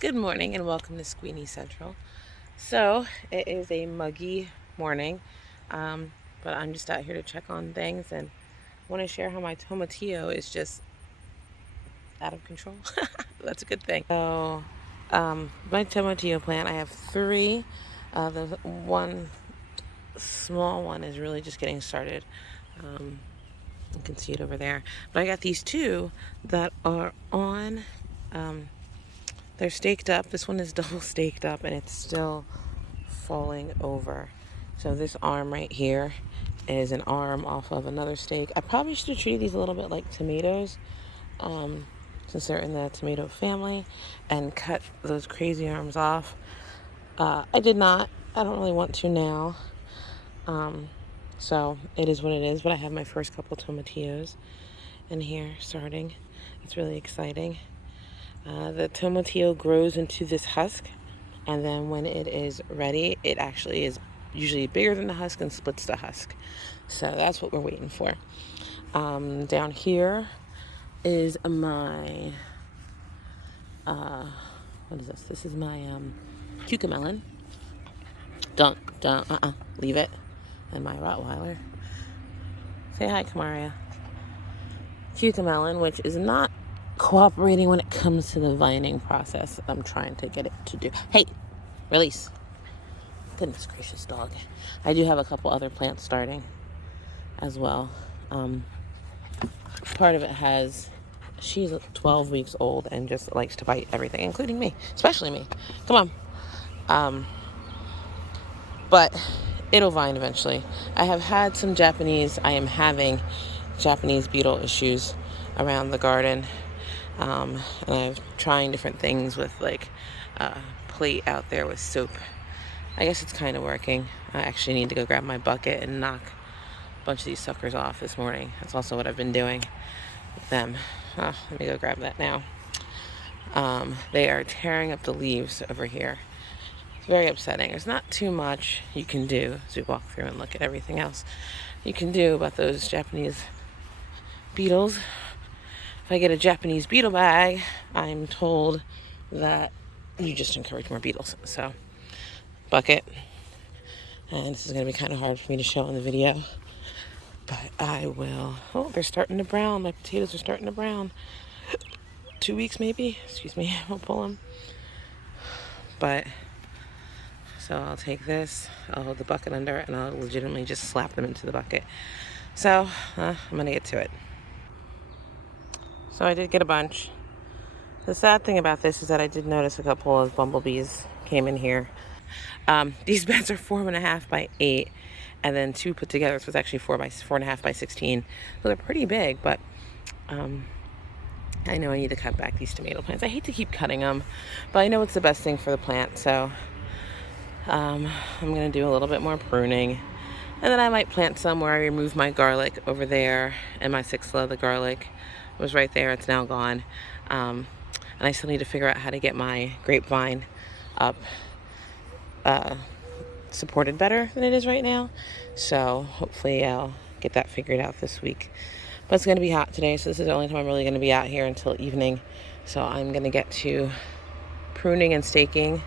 Good morning and welcome to Squeenie Central. So it is a muggy morning, but I'm just out here to check on things and want to share how my tomatillo is just out of control. That's a good thing. So my tomatillo plant, I have three. The one small one is really just getting started. You can see it over there. But I got these two that are on, they're staked up. This one is double staked up and it's still falling over. So this arm right here is an arm off of another stake. I probably should have treated these a little bit like tomatoes, since they're in the tomato family, and cut those crazy arms off. I did not. I don't really want to now. So it is what it is, but I have my first couple tomatillos in here starting. It's really exciting. The tomatillo grows into this husk, and then when it is ready, it actually is usually bigger than the husk and splits the husk. So that's what we're waiting for. Down here is my, what is this? This is my cucamelon. Don't, leave it. And my Rottweiler. Say hi, Kamaria. Cucamelon, which is not cooperating when it comes to the vining process I'm trying to get it to do. Hey, release. Goodness gracious, dog. I do have a couple other plants starting as well. Part of it has, she's 12 weeks old and just likes to bite everything, including me, especially me. Come on. But it'll vine eventually. I have had some I am having Japanese beetle issues around the garden. And I'm trying different things with like plate out there with soap. I guess it's kind of working. I actually need to go grab my bucket and knock a bunch of these suckers off this morning. That's also what I've been doing with them. Let me go grab that now. They are tearing up the leaves over here. It's very upsetting. There's not too much you can do as we walk through and look at everything else you can do about those Japanese beetles. If I get a Japanese beetle bag, I'm told that you just encourage more beetles. So, bucket. And this is going to be kind of hard for me to show in the video. But I will. Oh, they're starting to brown. My potatoes are starting to brown. 2 weeks maybe. Excuse me. I'll pull them. But, so I'll take this. I'll hold the bucket under it and I'll legitimately just slap them into the bucket. So, I'm going to get to it. So I did get a bunch. The sad thing about this is that I did notice a couple of bumblebees came in here. These beds are 4.5 by 8, and then 2 put together, so it's actually 4.5 by 16. So they're pretty big, but I know I need to cut back these tomato plants. I hate to keep cutting them, but I know it's the best thing for the plant, so I'm going to do a little bit more pruning. And then I might plant some where I remove my garlic over there, and my 6 of the garlic was right there. It's now gone. And I still need to figure out how to get my grapevine up supported better than it is right now. So hopefully I'll get that figured out this week. But it's going to be hot today, so this is the only time I'm really going to be out here until evening. So I'm going to get to pruning and staking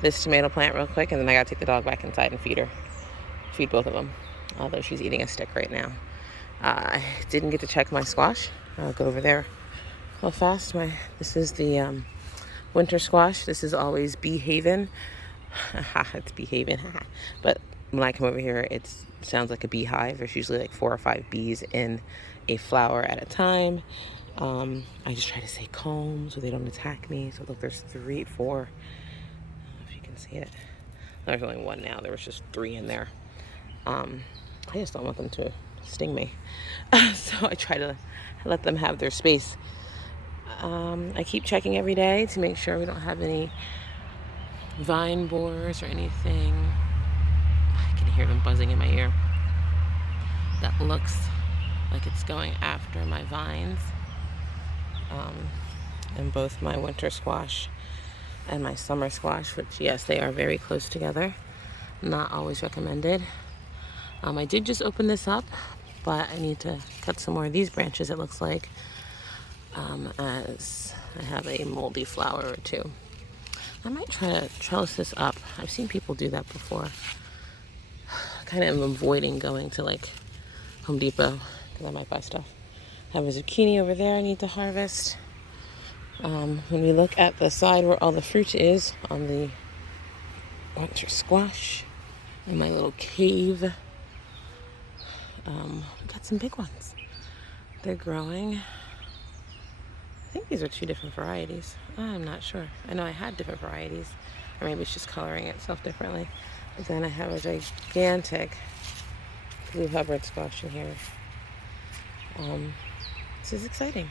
this tomato plant real quick, and then I got to take the dog back inside and feed both of them, although she's eating a stick right now. I didn't get to check my squash. I'll go over there real fast. This is the winter squash. This is always behaving. It's behaving. But when I come over here, it sounds like a beehive. There's usually like 4 or 5 bees in a flower at a time. I just try to say calm so they don't attack me. So look, there's 3, 4. I don't know if you can see it. There's only 1 now. There was just 3 in there. I just don't want them to sting me. So I try to let them have their space. I keep checking every day to make sure we don't have any vine borers or anything. I can hear them buzzing in my ear. That looks like it's going after my vines. And both my winter squash and my summer squash, which yes, they are very close together. Not always recommended. I did just open this up, but I need to cut some more of these branches, it looks like, as I have a moldy flower or 2. I might try to trellis this up. I've seen people do that before. Kind of avoiding going to like Home Depot because I might buy stuff. I have a zucchini over there I need to harvest. When we look at the side where all the fruit is on the winter squash in my little cave, we got some big ones. They're growing. I think these are two different varieties. I'm not sure. I know I had different varieties, or maybe it's just coloring itself differently. But then I have a gigantic blue Hubbard squash in here. This is exciting.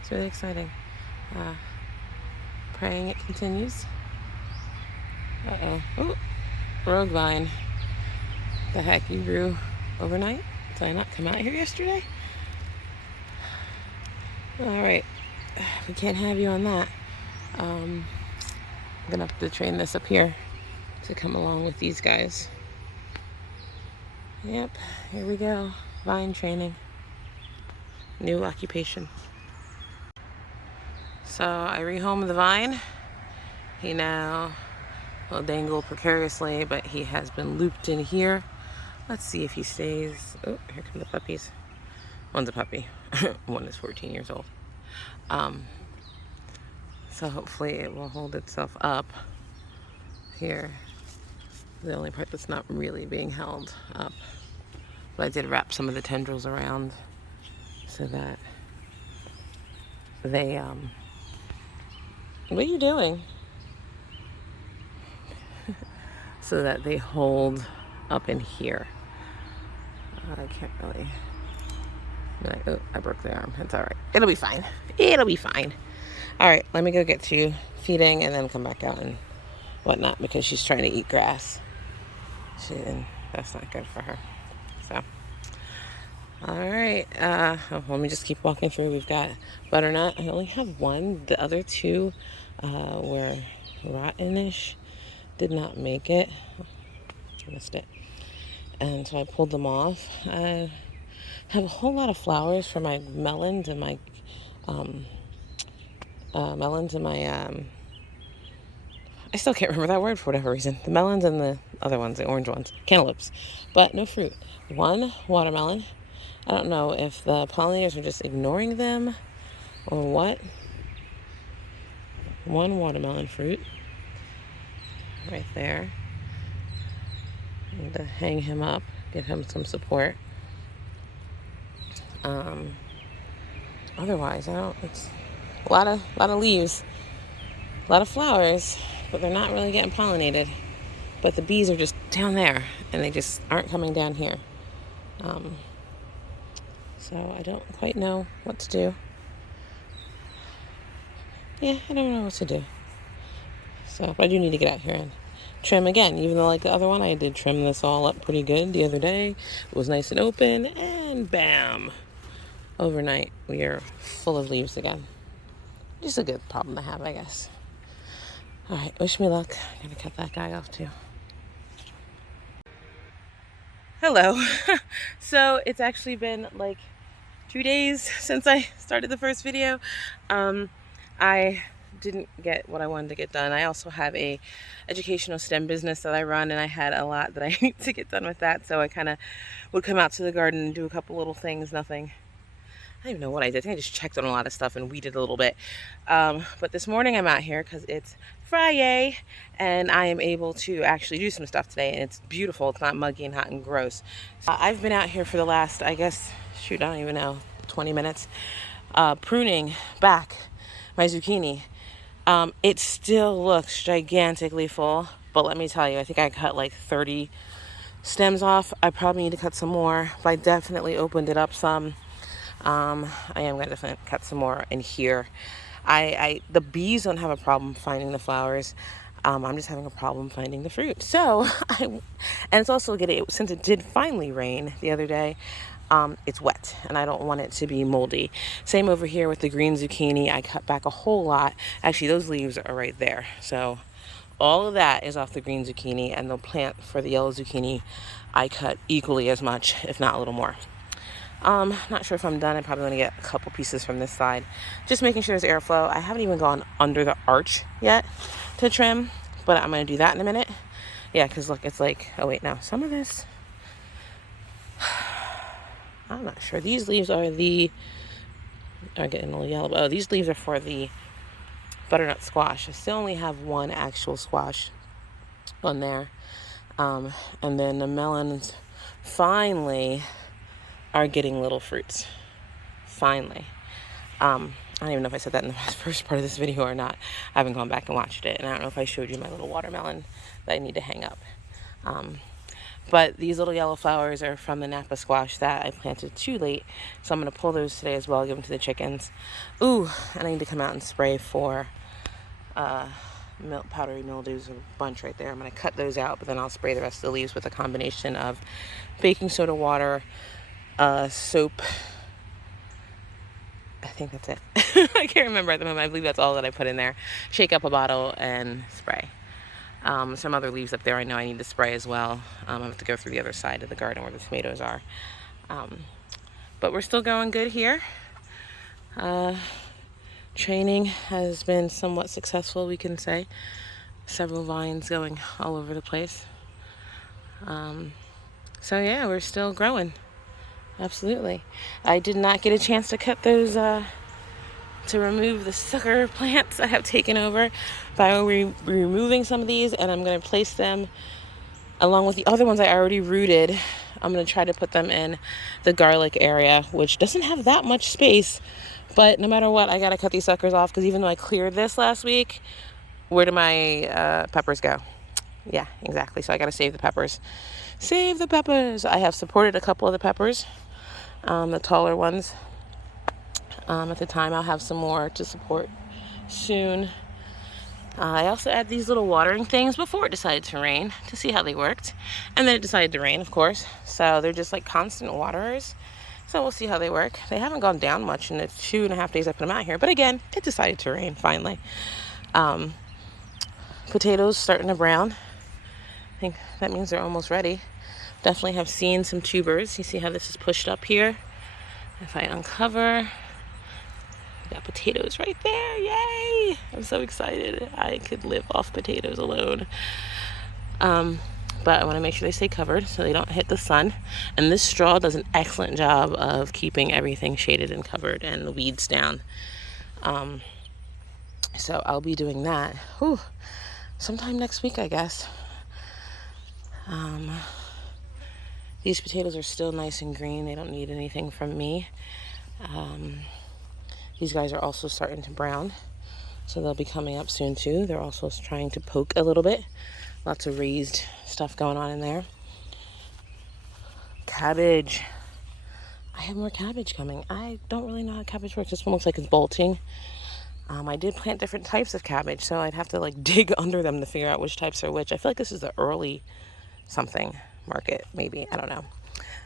It's really exciting. Praying it continues. Oh, rogue vine. The heck, you grew overnight? Did I not come out here yesterday? All right, we can't have you on that. I'm gonna have to train this up here to come along with these guys. Yep, here we go. Vine training. New occupation. So I rehomed the vine. He now will dangle precariously, but he has been looped in here. Let's see if he stays. Oh, here come the puppies. One's a puppy. One is 14 years old. So hopefully it will hold itself up here. The only part that's not really being held up. But I did wrap some of the tendrils around so that they, what are you doing? So that they hold up in here. I can't really be like, oh, I broke the arm. It's all right. It'll be fine. It'll be fine. All right, let me go get to feeding and then come back out and whatnot because she's trying to eat grass. And that's not good for her. So, all right. Let me just keep walking through. We've got butternut. I only have one. The other two were rottenish. Did not make it. I missed it. And so I pulled them off. I have a whole lot of flowers for my melons and my I still can't remember that word for whatever reason. The melons and the other ones, the orange ones, cantaloupes, but no fruit. One watermelon. I don't know if the pollinators are just ignoring them or what. One watermelon fruit right there. I need to hang him up, give him some support. Otherwise, it's a lot of leaves, a lot of flowers, but they're not really getting pollinated. But the bees are just down there, and they just aren't coming down here. So I don't quite know what to do. Yeah, I don't know what to do. So, but I do need to get out here and trim again. Even though like the other one, I did trim this all up pretty good the other day. It was nice and open, and bam! Overnight, we are full of leaves again. Just a good problem to have, I guess. All right, wish me luck. I'm gonna cut that guy off too. Hello. So it's actually been like 2 days since I started the first video. I didn't get what I wanted to get done. I also have a educational STEM business that I run, and I had a lot that I need to get done with that. So I kind of would come out to the garden and do a couple little things, nothing. I don't even know what I did. I think I just checked on a lot of stuff and weeded a little bit. But this morning I'm out here because it's Friday and I am able to actually do some stuff today, and it's beautiful. It's not muggy and hot and gross. I've been out here for the last, I guess, shoot, I don't even know, 20 minutes, pruning back my zucchini. It still looks gigantically full, but let me tell you, I think I cut like 30 stems off. I probably need to cut some more, but I definitely opened it up some. I am going to definitely cut some more in here. The bees don't have a problem finding the flowers. I'm just having a problem finding the fruit. So, and it's also since it did finally rain the other day, it's wet and I don't want it to be moldy. Same over here with the green zucchini. I cut back a whole lot. Actually, those leaves are right there. So all of that is off the green zucchini, and the plant for the yellow zucchini, I cut equally as much, if not a little more. Not sure if I'm done. I probably want to get a couple pieces from this side. Just making sure there's airflow. I haven't even gone under the arch yet to trim, but I'm going to do that in a minute. Yeah, because look, it's like, oh wait, no, some of this, I'm not sure. These leaves are getting a little yellow. Oh, these leaves are for the butternut squash. I still only have one actual squash on there. And then the melons finally are getting little fruits. Finally. I don't even know if I said that in the first part of this video or not. I haven't gone back and watched it. And I don't know if I showed you my little watermelon that I need to hang up. But these little yellow flowers are from the Napa squash that I planted too late. So I'm going to pull those today as well, give them to the chickens. Ooh, and I need to come out and spray for powdery mildews, a bunch right there. I'm going to cut those out, but then I'll spray the rest of the leaves with a combination of baking soda, water, soap. I think that's it. I can't remember at the moment. I believe that's all that I put in there. Shake up a bottle and spray. Some other leaves up there I know I need to spray as well. I have to go through the other side of the garden where the tomatoes are. But we're still going good here. Training has been somewhat successful, we can say. Several vines going all over the place. So yeah, we're still growing. Absolutely. I did not get a chance to cut those to remove the sucker plants that have taken over by removing some of these, and I'm going to place them along with the other ones I already rooted. I'm going to try to put them in the garlic area, which doesn't have that much space, but no matter what, I got to cut these suckers off, because even though I cleared this last week, where do my peppers go? Yeah, exactly. So I got to save the peppers. Save the peppers. I have supported a couple of the peppers, the taller ones. At the time, I'll have some more to support soon. I also add these little watering things before it decided to rain to see how they worked. And then it decided to rain, of course. So they're just like constant waterers. So we'll see how they work. They haven't gone down much in the 2.5 days I put them out here. But again, it decided to rain finally. Potatoes starting to brown. I think that means they're almost ready. Definitely have seen some tubers. You see how this is pushed up here? If I uncover, we got potatoes right there. Yay! I'm so excited. I could live off potatoes alone. But I want to make sure they stay covered so they don't hit the sun. And this straw does an excellent job of keeping everything shaded and covered and the weeds down. So I'll be doing that. Sometime next week, I guess. These potatoes are still nice and green. They don't need anything from me. These guys are also starting to brown, so they'll be coming up soon too. They're also trying to poke a little bit. Lots of raised stuff going on in there. Cabbage. I have more cabbage coming. I don't really know how cabbage works. This one looks like it's bolting. I did plant different types of cabbage, so I'd have to like dig under them to figure out which types are which. I feel like this is the early something market, maybe. I don't know.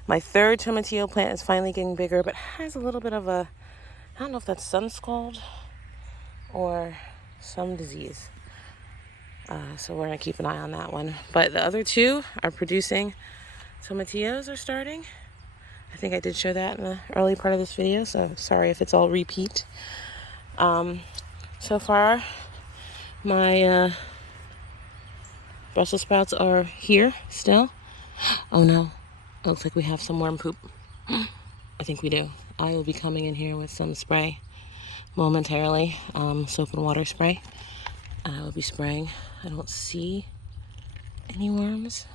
My third tomatillo plant is finally getting bigger, but has a little bit of a, I don't know if that's sun scald or some disease. So we're going to keep an eye on that one. But the other two are producing. Tomatillos are starting. I think I did show that in the early part of this video, so sorry if it's all repeat. So far, my Brussels sprouts are here still. Oh no, it looks like we have some worm poop. I think we do. I will be coming in here with some spray momentarily, soap and water spray. And I will be spraying. I don't see any worms.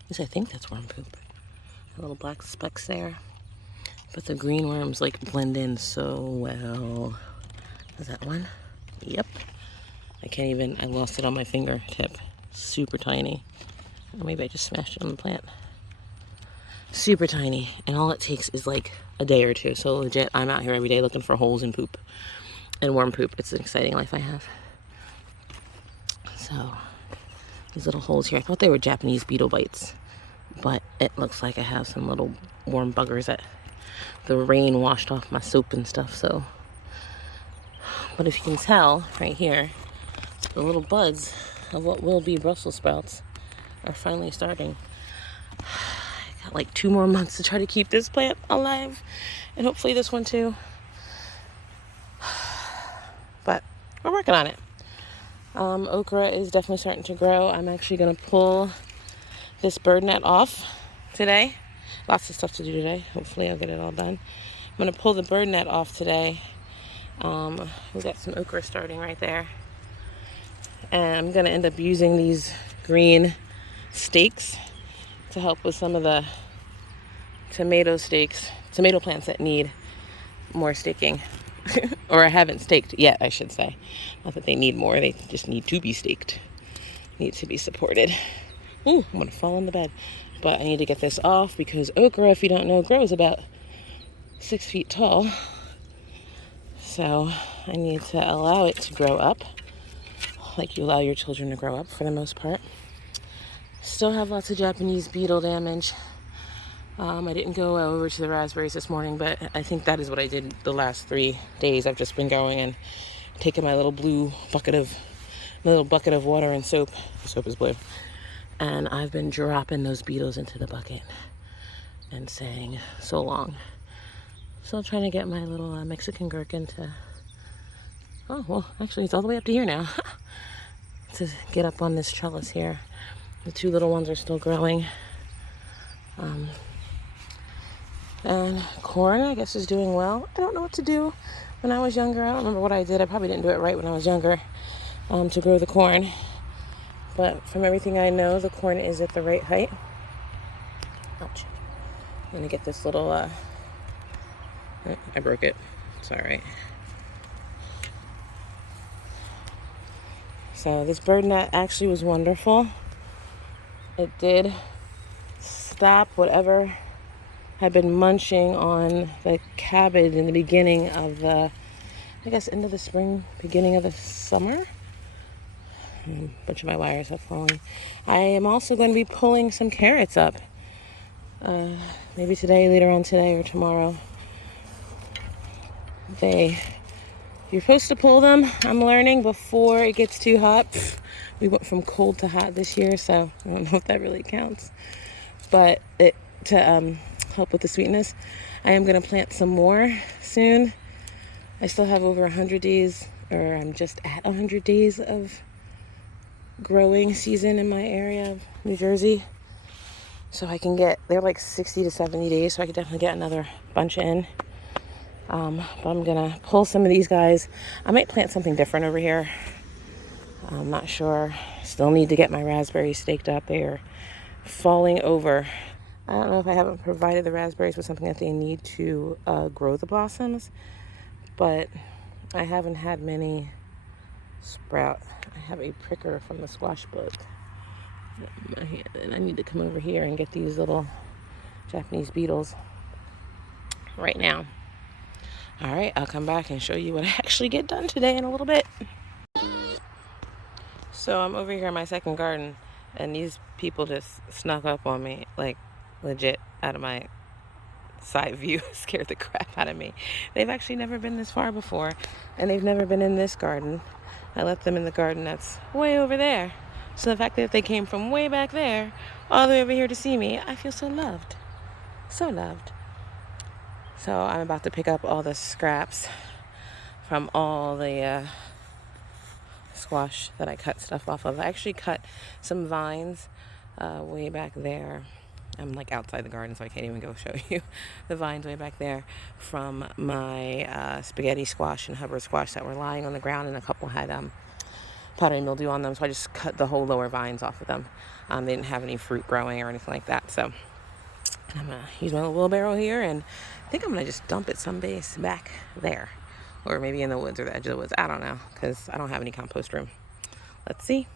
At least I think that's worm poop. The little black specks there. But the green worms like blend in so well. Is that one? Yep. I lost it on my fingertip. Super tiny. Or maybe I just smashed it on the plant. Super tiny. And all it takes is like a day or two. So legit, I'm out here every day looking for holes in poop. And worm poop. It's an exciting life I have. So, these little holes here. I thought they were Japanese beetle bites. But it looks like I have some little worm buggers that the rain washed off my soap and stuff. So, but if you can tell right here, the little buds of what will be Brussels sprouts are finally starting. I got like 2 more months to try to keep this plant alive, and hopefully this one too. But we're working on it. Okra is definitely starting to grow. I'm actually going to pull this bird net off today. Lots of stuff to do today. Hopefully I'll get it all done. I'm going to pull the bird net off today. We got some okra starting right there. And I'm going to end up using these green stakes to help with some of the tomato plants that need more staking. Or I haven't staked yet, I should say. Not that they need more, they just need to be staked. Need to be supported. Ooh, I'm going to fall in the bed. But I need to get this off because okra, if you don't know, grows about 6 feet tall. So I need to allow it to grow up like you allow your children to grow up for the most part. Still have lots of Japanese beetle damage. I didn't go over to the raspberries this morning, but I think that is what I did the last 3 days. I've just been going and taking my little bucket of water and soap. The soap is blue. And I've been dropping those beetles into the bucket and saying so long. So I'm trying to get my little Mexican gherkin to, oh, well, actually it's all the way up to here now. To get up on this trellis here. The 2 little ones are still growing. And corn, I guess, is doing well. I don't know what to do. When I was younger, I don't remember what I did. I probably didn't do it right when I was younger to grow the corn. But from everything I know, the corn is at the right height. Ouch. I'm going to get this little, I broke it. It's all right. So this bird net actually was wonderful. It did stop whatever had been munching on the cabbage in the beginning of the, I guess, end of the spring, beginning of the summer. A bunch of my wires have fallen. I am also going to be pulling some carrots up. Maybe today, later on today or tomorrow. You're supposed to pull them, I'm learning, before it gets too hot. We went from cold to hot this year, so I don't know if that really counts. But to help with the sweetness, I am going to plant some more soon. I still have over 100 days, or I'm just at 100 days of growing season in my area of New Jersey. So they're like 60 to 70 days, so I could definitely get another bunch in. But I'm going to pull some of these guys. I might plant something different over here. I'm not sure. Still need to get my raspberries staked up. They are falling over. I don't know if I haven't provided the raspberries with something that they need to grow the blossoms, but I haven't had many sprout. I have a pricker from the squash book in my hand, and I need to come over here and get these little Japanese beetles right now. All right, I'll come back and show you what I actually get done today in a little bit. So I'm over here in my second garden, and these people just snuck up on me, like legit out of my side view. Scared the crap out of me. They've actually never been this far before, and they've never been in this garden. I let them in the garden that's way over there. So the fact that they came from way back there all the way over here to see me, I feel so loved. So loved. So I'm about to pick up all the scraps from all the squash that I cut stuff off of. I actually cut some vines way back there. I'm like outside the garden, so I can't even go show you the vines way back there from my spaghetti squash and Hubbard squash that were lying on the ground, and a couple had powdery mildew on them, so I just cut the whole lower vines off of them. They didn't have any fruit growing or anything like that, so I'm going to use my little wheelbarrow here, and I think I'm going to just dump it someplace back there, or maybe in the woods or the edge of the woods. I don't know, because I don't have any compost room. Let's see.